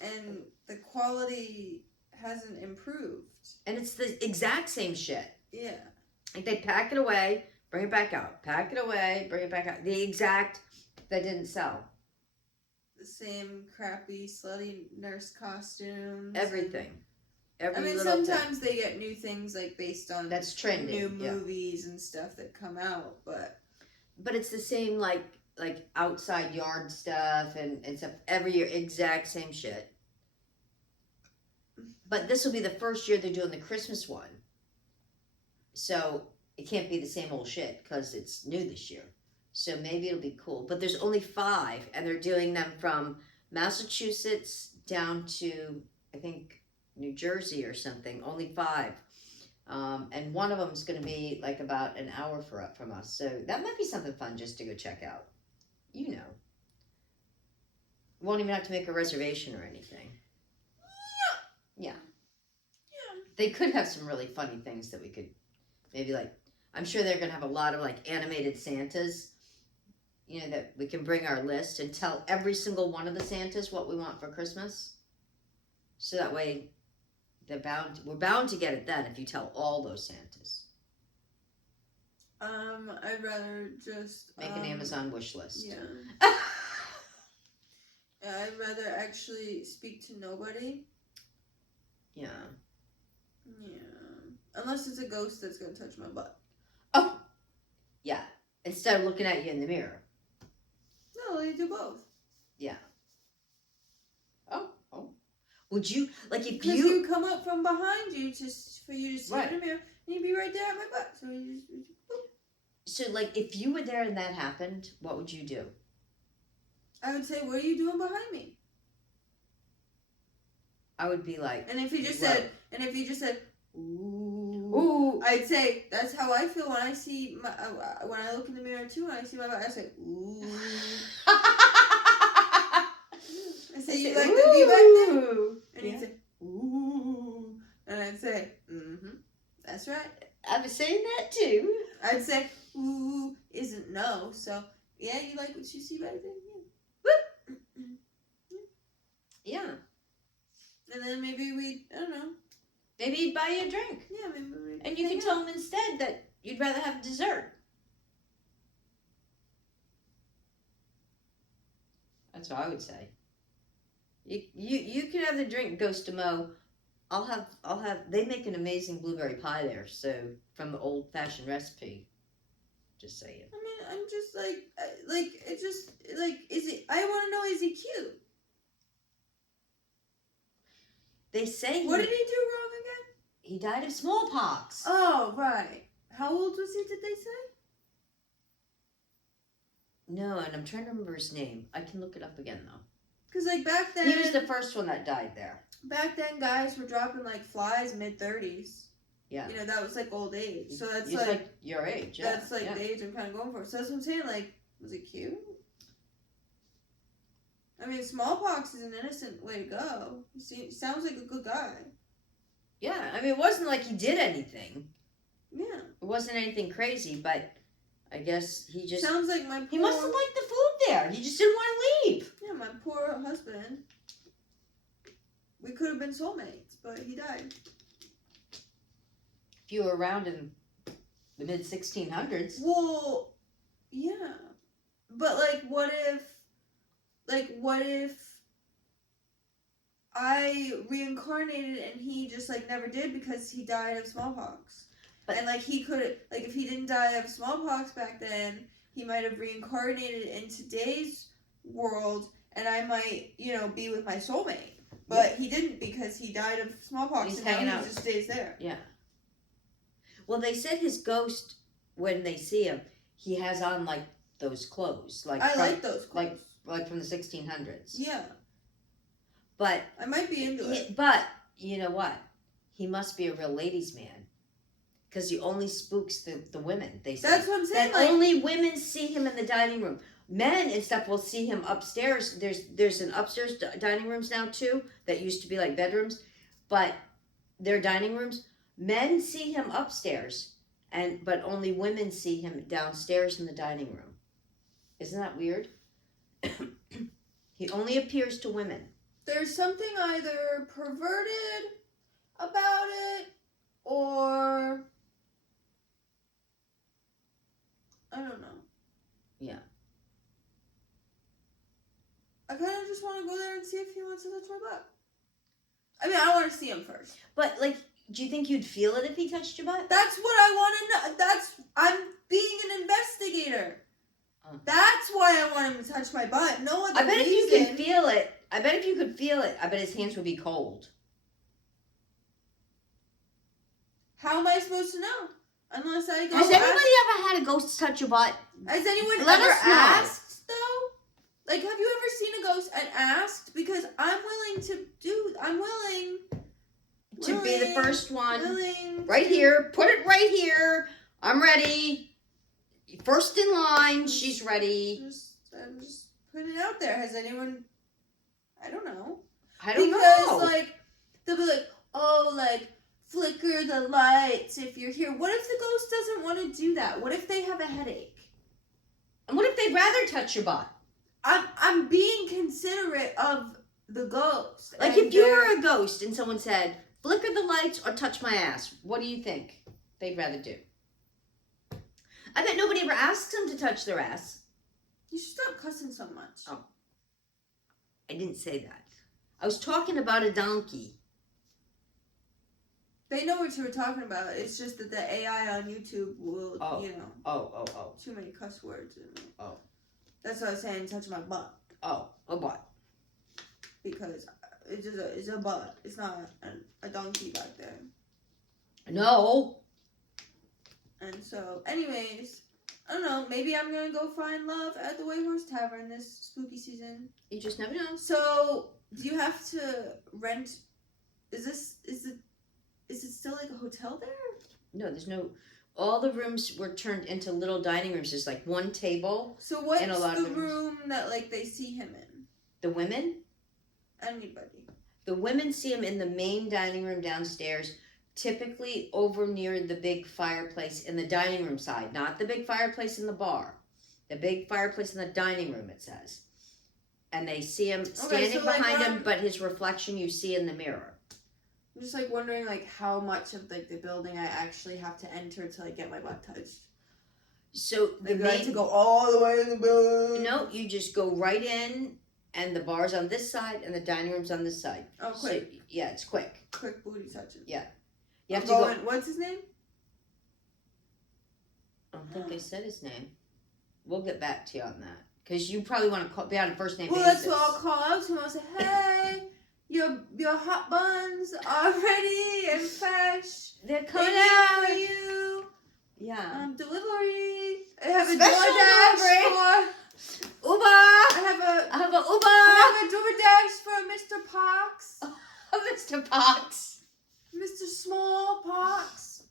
And the quality hasn't improved. And it's the exact same shit. Yeah. Like they pack it away, bring it back out. Pack it away, bring it back out. The exact that didn't sell. The same crappy slutty nurse costumes. Everything. Every I mean, little sometimes they get new things like based on that's trending. new Yeah. movies and stuff that come out, but it's the same like outside yard stuff and stuff every year, exact same shit. But this will be the first year they're doing the Christmas one. So it can't be the same old shit because it's new this year. So maybe it'll be cool. But there's only 5 and they're doing them from Massachusetts down to, I think, New Jersey or something. Only 5. And one of them is going to be like about an hour from us. So that might be something fun just to go check out. You know. Won't even have to make a reservation or anything. Yeah. They could have some really funny things that we could maybe like, I'm sure they're going to have a lot of like animated Santas, you know, that we can bring our list and tell every single one of the Santas what we want for Christmas. So that way we're bound to get it then if you tell all those Santas. I'd rather just Make an Amazon wish list. Yeah. Yeah, I'd rather actually speak to nobody. Yeah. Yeah. Unless it's a ghost that's gonna touch my butt. Oh. Yeah. Instead of looking at you in the mirror. No, they do both. Yeah. Oh. Would you like if Because you come up from behind you for you to see right. in the mirror, and you'd be right there at my butt. So you just boop. So like if you were there and that happened, what would you do? I would say, "What are you doing behind me?" I would be like, And if you just said, "Ooh," ooh. I'd say, "That's how I feel when I see my when I look in the mirror too, and I see my butt." I say, "Ooh." I say, "You like to be back there?" And he'd say, "Ooh," and I'd say, "Mm-hmm, that's right." I was saying that too. I'd say, "Ooh" isn't no, so yeah, you like what you see back there, Yeah. and then maybe I don't know, Maybe he'd buy you a drink. yeah, maybe we And you can tell him instead that you'd rather have dessert. That's what I would say. You can have the drink, Ghost to Mo. I'll have they make an amazing blueberry pie there, so from the old fashioned recipe. Just saying. I mean, I'm just it just is he? I want to know, is he cute? They say What did he do wrong again? he died of smallpox. Oh, right. How old was he? Did they say? No, and I'm trying to remember his name. I can look it up again though. Because like back then, He was the first one that died there. back then guys were dropping like flies mid-30s. Yeah. You know, that was like old age. So that's He's like your age. Yeah. that's like yeah. the age I'm kind of going for. So that's what I'm saying. Like, was it cute? I mean, smallpox is an innocent way to go. He sounds like a good guy. Yeah, I mean, it wasn't like he did anything. Yeah. It wasn't anything crazy, but I guess he just... Sounds like my poor... He must have liked the food there. He just didn't want to leave. Yeah, my poor husband. We could have been soulmates, but he died. If you were around in the mid-1600s. Well, yeah. But like, what if I reincarnated and he just like never did because he died of smallpox? But, and like he could, like, if he didn't die of smallpox back then, he might have reincarnated in today's world, and I might, you know, be with my soulmate. But he didn't because he died of smallpox. He's and hanging now out. He just stays there. Yeah. Well, they said his ghost, when they see him, he has on like those clothes, like I like those clothes, like from the 1600s. Yeah. But I might be into it. But you know what? He must be a real ladies' man. Because he only spooks the women, they say. That's what I'm saying. That like, only women see him in the dining room. Men and stuff will see him upstairs. There's an upstairs dining rooms now too that used to be like bedrooms, but they're dining rooms. Men see him upstairs, but only women see him downstairs in the dining room. Isn't that weird? He only appears to women. There's something either perverted about it or I don't know. Yeah. I kind of just want to go there and see if he wants to touch my butt. I mean, I want to see him first. But, like, do you think you'd feel it if he touched your butt? That's what I want to know. I'm being an investigator. That's why I want him to touch my butt. No other I bet reason. if you could feel it, I bet his hands would be cold. How am I supposed to know? Unless I go. Has anybody ever had a ghost touch your butt? Has anyone Let ever us know. asked though? Like, have you ever seen a ghost and asked? Because I'm willing To be the first one. Willing. Right here. Put it right here. I'm ready. First in line. She's ready. I'm just putting it out there. Has anyone? I don't know. I don't know. Because like they'll be like, oh, like flicker the lights if you're here. What if the ghost doesn't want to do that? What if they have a headache? And what if they'd rather touch your butt? I'm being considerate of the ghost. Like if you were a ghost and someone said, flicker the lights or touch my ass, what do you think they'd rather do? I bet nobody ever asks them to touch their ass. You should stop cussing so much. Oh. I didn't say that. I was talking about a donkey. They know what you were talking about. It's just that the AI on YouTube will, Oh. too many cuss words. Oh. That's what I was saying, touch my butt. Oh, a butt. Because it's a butt. It's not a donkey back there. No. And so, anyways, I don't know. Maybe I'm going to go find love at the White Horse Tavern this spooky season. You just never know. So, do you have to rent? Is it still like a hotel there? No, there's no. All the rooms were turned into little dining rooms. There's like one table. So what's a lot the of room that like they see him in? The women? Anybody. The women see him in the main dining room downstairs, typically over near the big fireplace in the dining room side, not the big fireplace in the bar. The big fireplace in the dining room, it says. And they see him standing behind him, but his reflection you see in the mirror. I'm just like wondering like how much of like the building I actually have to enter to like get my butt touched. So I have to go all the way in the building. No, you just go right in, and the bar's on this side, and the dining room's on this side. Oh, quick! So, yeah, it's quick. Quick booty touching. Yeah, you have to go. What's his name? I don't think they said his name. We'll get back to you on that because you probably want to be on a first name basis. Well, that's what I'll call out to him. I'll say, "Hey, your hot buns are ready and fresh. They're coming out for you. Yeah. Delivery. I have a Special DoorDash for Uber. I have a Uber. I have a DoorDash for Mr. Pox. Mr. Pox. Mr. Smallpox.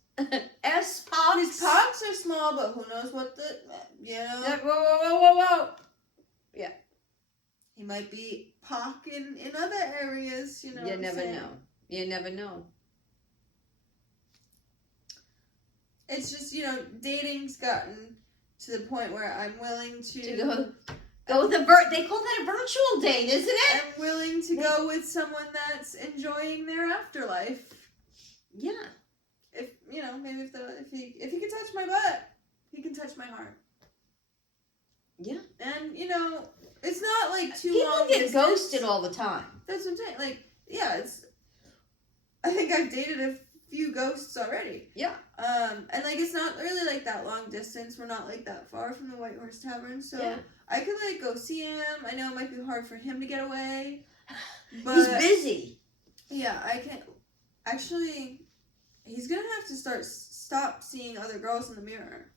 S. Pox. His pox are small, but who knows what the Whoa. Yeah. He might be pock in other areas, you know. You never know. You never know. It's just, dating's gotten to the point where I'm willing to go with they call that a virtual date, isn't it? I'm willing to go with someone that's enjoying their afterlife. Yeah. If maybe if he can touch my butt, he can touch my heart. Yeah. And not like too People long get distance. ghosted all the time. That's what I'm saying. Like, yeah, it's. I think I've dated a few ghosts already. Yeah. And like it's not really like that long distance. We're not like that far from the White Horse Tavern, so Yeah. I could like go see him. I know it might be hard for him to get away, but He's busy. yeah, I can. Actually, he's gonna have to stop seeing other girls in the mirror.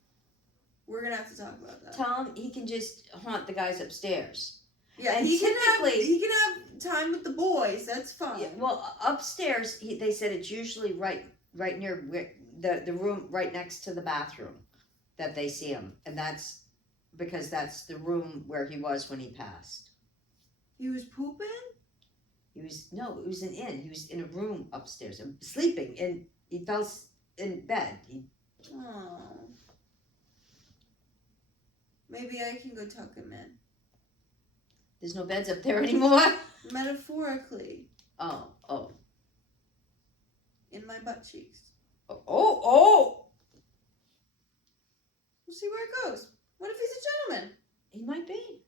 We're gonna have to talk about that. Tell him he can just haunt the guys upstairs. Yeah, and he can typically have time with the boys. That's fine. Yeah, well, upstairs, they said it's usually right near the room right next to the bathroom that they see him, and that's because that's the room where he was when he passed. He was pooping? It was an inn. He was in a room upstairs, sleeping, and he fell in bed. Oh. Maybe I can go tuck him in. There's no beds up there anymore. Metaphorically. Oh. In my butt cheeks. Oh. We'll see where it goes. What if he's a gentleman? He might be.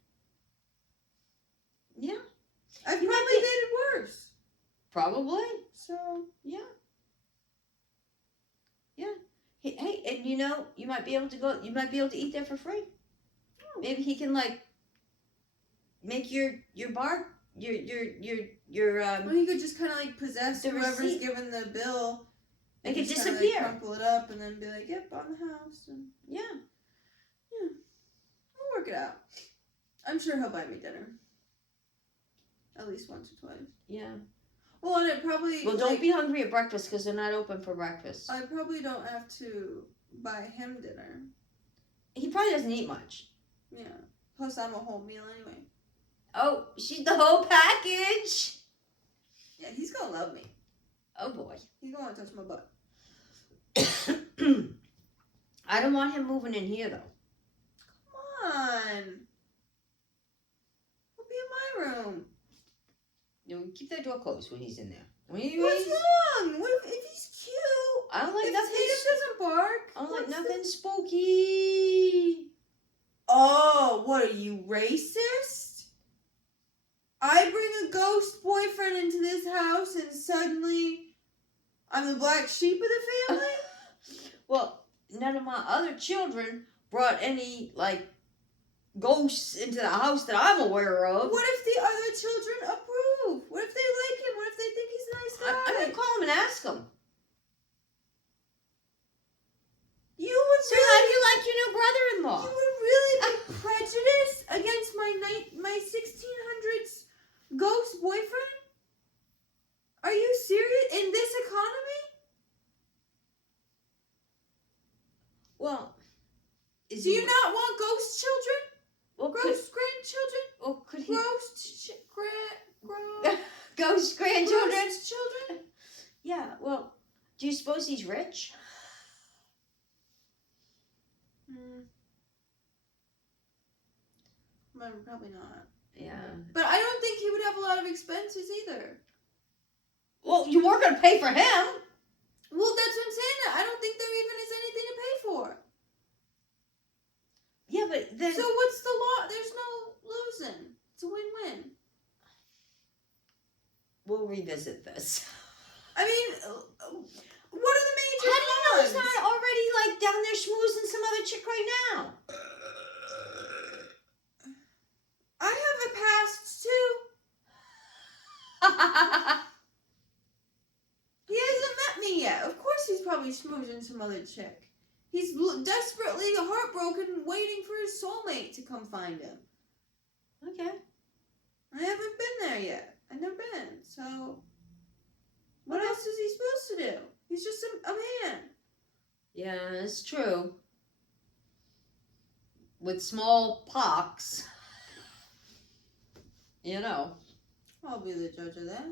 Yeah. I've probably dated worse. Probably. So. Yeah. Hey, and you might be able to go. You might be able to eat there for free. Oh. Maybe he can make your bar your Well, he could just kind of like possess the whoever's receipt. given the bill. Make it just kinda, disappear. like, crumple it up and then be like, "Yep, on the house." And Yeah. We'll work it out. I'm sure he'll buy me dinner. At least once or twice. Yeah. Well, and it probably. Well, don't be hungry at breakfast because they're not open for breakfast. I probably don't have to buy him dinner. He probably doesn't eat much. Yeah. Plus, I'm a whole meal anyway. Oh, she's the whole package. Yeah, he's gonna love me. Oh boy. He's gonna touch my butt. I don't want him moving in here though. Come on. He'll be in my room. Keep that door closed when he's in there. What's wrong? What if he's cute? I don't like If nothing. Tatum doesn't bark. I don't like what's nothing spooky. Oh, what are you, racist? I bring a ghost boyfriend into this house and suddenly I'm the black sheep of the family? Well, none of my other children brought any, ghosts into the house that I'm aware of. What if the other children approve? What if they like him? What if they think he's a nice guy? I'm going to call him and ask him. You would So how do you like your new brother-in-law? You would really be prejudiced against my 1600s ghost boyfriend? Are you serious? In this economy? Well, Do you not want ghost children? Well, Ghost grandchildren? Well, could he... Ghost grandchildren? Ghost children? Yeah, well, do you suppose he's rich? Probably not. Yeah. But I don't think he would have a lot of expenses either. Well, you weren't going to pay for him. Well, that's what I'm saying. I don't think there even is anything to pay for. Yeah, but then... So what's the law? There's no losing. It's a win-win. We'll revisit this. I mean, what are the major How do you know he's cons? not already, down there schmoozing some other chick right now? I have a past, too. He hasn't met me yet. Of course he's probably schmoozing some other chick. He's desperately heartbroken, waiting for his soulmate to come find him. Okay. I haven't been there yet. I've never been. So, what else is he supposed to do? He's just a man. Yeah, it's true. With small pox. I'll be the judge of that.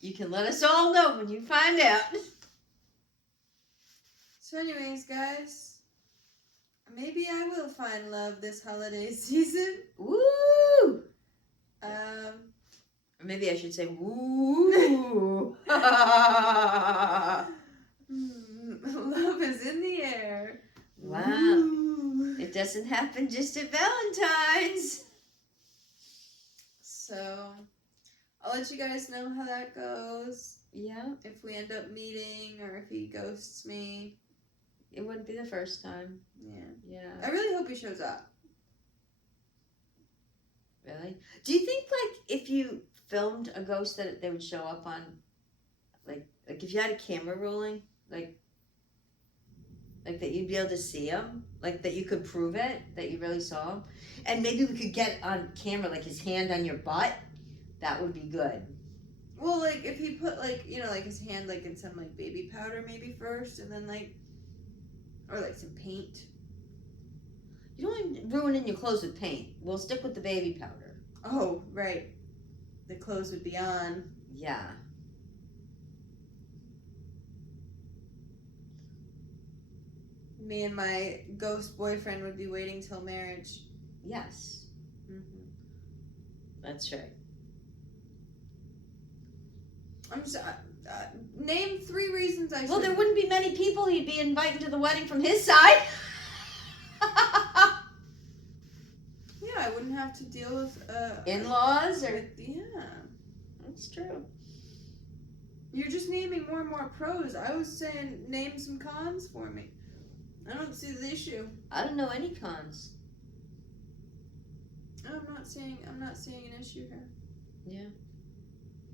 You can let us all know when you find out. So anyways, guys, maybe I will find love this holiday season. Woo! Or maybe I should say woo. love is in the air. Wow. Woo. It doesn't doesn't happen just at Valentine's. So, I'll let you guys know how that goes. Yeah. If we end up meeting or if he ghosts me. It wouldn't be the first time. Yeah. Yeah. I really hope he shows up. Really? Do you think, like, if you filmed a ghost that they would show up on, like if you had a camera rolling, like that you'd be able to see him? Like, that you could prove it, that you really saw him? And maybe we could get on camera, like, his hand on your butt? That would be good. Well, like, if he put, like, you know, like, his hand, like, in some, like, baby powder maybe first, and then, like, or, like, some paint. You don't want to ruin your clothes with paint. We'll stick with the baby powder. Oh, right. The clothes would be on. Yeah. Me and my ghost boyfriend would be waiting till marriage. Yes. Mm-hmm. That's right. I'm just, name 3 reasons I should. Well, there wouldn't be many people he'd be inviting to the wedding from his side. Yeah, I wouldn't have to deal with in-laws or yeah. That's true. You're just naming more and more pros. I was saying name some cons for me. I don't see the issue. I don't know any cons. I'm not seeing an issue here. Yeah.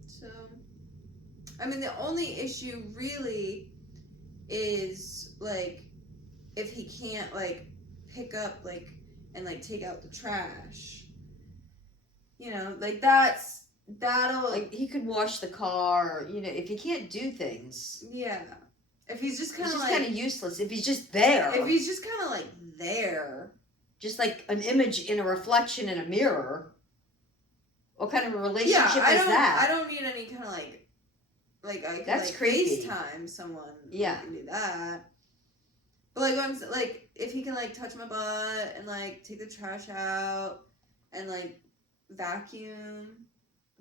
So, I mean, the only issue really is, like, if he can't, like, pick up, like, and, like, take out the trash. You know, like, that'll... Like, he could wash the car, you know, if he can't do things. Yeah. If he's just kind He's of, just like... kind of useless. If he's just there. If he's just kind of, like, there. Just like an image in a reflection in a mirror. What kind of a relationship is that? I don't need any kind of, like I can, That's like, creepy. FaceTime someone. Yeah. I can do that. But, like, if he can, like, touch my butt and, like, take the trash out and, like, vacuum.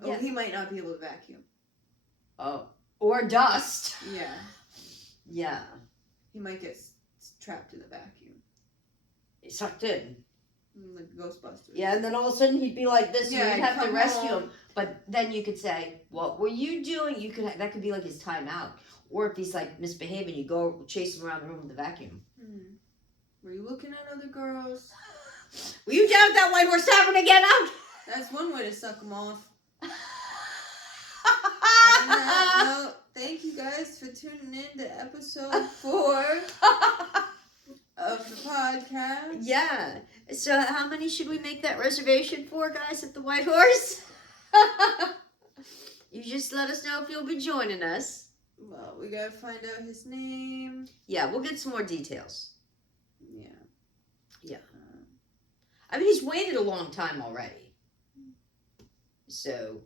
Yeah. Oh, he might not be able to vacuum. Oh. Or dust. Yeah. Yeah. He might get trapped in the vacuum. Sucked in. Like Ghostbusters. Yeah, and then all of a sudden he'd be like this, Yeah, and you'd have to rescue home. him. But then you could say, "What were you doing?" That could be like his timeout. Or if he's like misbehaving, you go chase him around the room with the vacuum. Were you looking at other girls? Were you down at that White Horse Tavern again? Out. That's one way to suck them off. On that note, thank you guys for tuning in to episode 4 of the podcast. Yeah. So how many should we make that reservation for, guys, at the White Horse? You just let us know if you'll be joining us. Well, we gotta find out his name. Yeah, we'll get some more details. Yeah. Yeah. I mean, he's waited a long time already. So.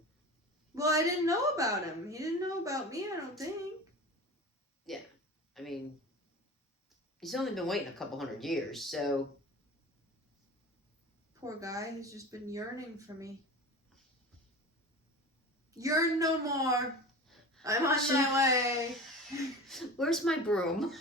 Well, I didn't know about him. He didn't know about me, I don't think. Yeah. I mean, he's only been waiting a couple 100 years, so. Poor guy, he's just been yearning for me. Yearn no more. I'm on my way. Where's my broom?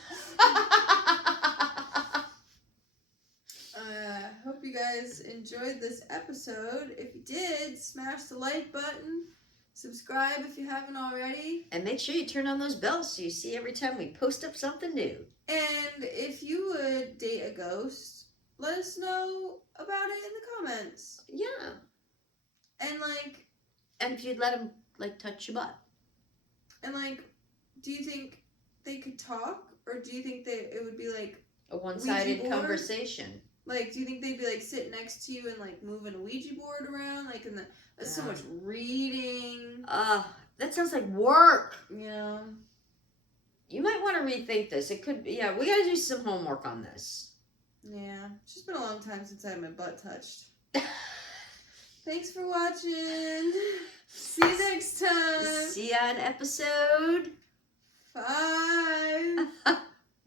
Hope you guys enjoyed this episode. If you did, smash the like button. Subscribe if you haven't already. And make sure you turn on those bells so you see every time we post up something new. And if you would date a ghost, let us know about it in the comments. Yeah. And, like... And if you'd let him, like, touch your butt. And, like, do you think they could talk? Or do you think that it would be, like... A one-sided conversation. Like, do you think they'd be, like, sitting next to you and, like, moving a Ouija board around? Like, in the... That's so much reading. That sounds like work. Yeah. You might want to rethink this. It could be, yeah, we got to do some homework on this. Yeah. It's just been a long time since I had my butt touched. Thanks for watching. See you next time. See ya in episode 5.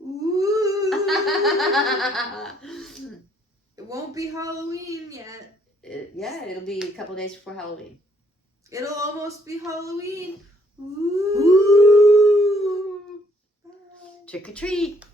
Ooh. It won't be Halloween yet. Yeah, it'll be a couple days before Halloween. It'll almost be Halloween. Ooh. Bye. Trick or treat.